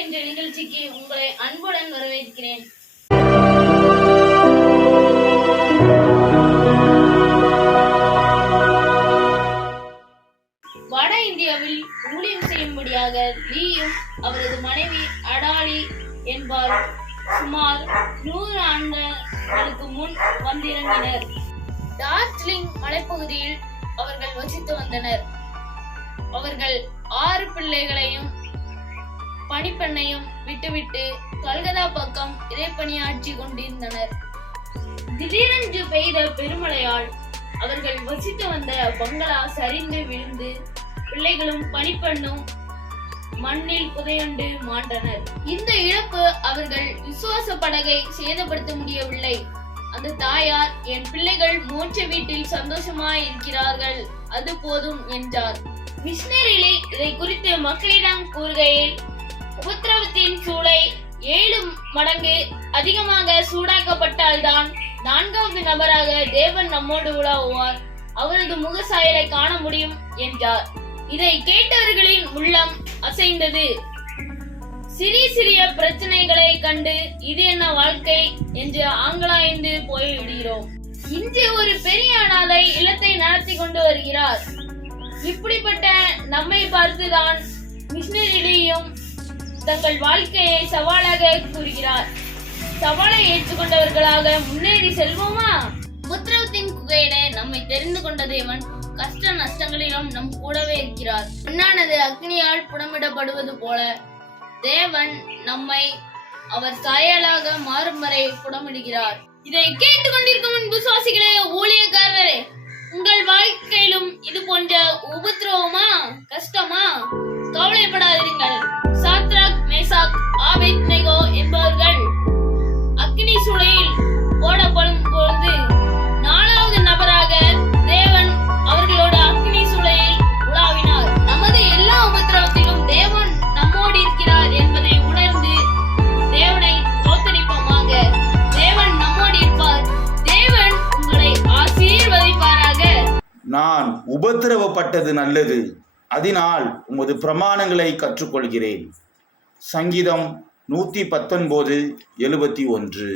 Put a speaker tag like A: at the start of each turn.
A: என்ற நிகழ்ச்சிக்கு உங்களை அன்புடன் வரவேற்கிறேன். வட இந்தியாவில் ஊழியம் செய்யும்படியாக லீயும் அவரது மனைவி அடாலி என்பார். சுமார் நூறு ஆண்டுகளுக்கு முன் வந்திறங்கினர். டார்ஜிலிங் மலைப்பகுதியில் அவர்கள் வசித்து வந்தனர். அவர்கள் ஆறு பிள்ளைகளையும் பணிப்பெண்ணையும் விட்டுவிட்டு கல்கதா பக்கம் இறைப்பணியாற்றி கொண்டிருந்தனர். திடீரென்று பெய்த பெருமழையால் அவர்கள் வசித்து வந்த பங்களா சரிந்து விழுந்து பிள்ளைகளும் பணிப்பெண்ணும் மண்ணில் புதையுண்டு மாண்டனர். இந்த இழப்பு அவர்கள் விசுவாச படகை சேதப்படுத்த முடியவில்லை. அந்த தாயார் என் பிள்ளைகள் மோட்ச வீட்டில் சந்தோஷமாய் இருக்கிறார்கள் அது போதும் என்றார். மிஷினரிலே இதை குறித்து மக்களிடம் கூறுகையில் உபத்திரவத்தின் சூளை ஏழு மடங்கு அதிகமாக சூடாக்கப்பட்டால்தான் நான்காவது நபராக தேவன் நம்மோடு உலாவுவார். அவரது முகசாயலை காண முடியும் என்றார். இதை கேட்டவர்களின் உள்ளம் அசைந்தது. சிறிய சிறிய பிரச்சனைகளை கண்டு இது என்ன வாழ்க்கை என்று ஆங்கலாய்ந்து போய்விடுகிறோம். இன்று ஒரு பெரிய அனாதை இல்லத்தை நடத்தி கொண்டு வருகிறார். இப்படிப்பட்ட நம்மை பார்த்துதான் மிஷனரியும் தங்கள் வாழ்க்கையை சவாலாக கூறுகிறார். சவாலை ஏற்றுக்கொண்டவர்களாக முன்னேறி செல்வோமா? உத்தரவத்தின் குகையிட நம்மை தெரிந்து கொண்ட தேவன் கஷ்ட நஷ்டங்களிலும் நம் கூடவே இருக்கிறார். பொன்னானது அக்னியால் புடமிடப்படுவது போல தேவன் நம்மை அவர் சாயலாக மாறும் வரை புடமிடுகிறார். இதை கேட்டுக்கொண்டிருக்கும் அன்பு சுவாசிகளே ஊழியக்காரரே உங்கள் வாழ்க்கையிலும்
B: நான் உபத்திரவப்பட்டது நல்லது. அதனால் உமது பிரமாணங்களை கற்றுக்கொள்கிறேன். சங்கீதம் நூற்றி பத்தொன்பது எழுபத்தி ஒன்று.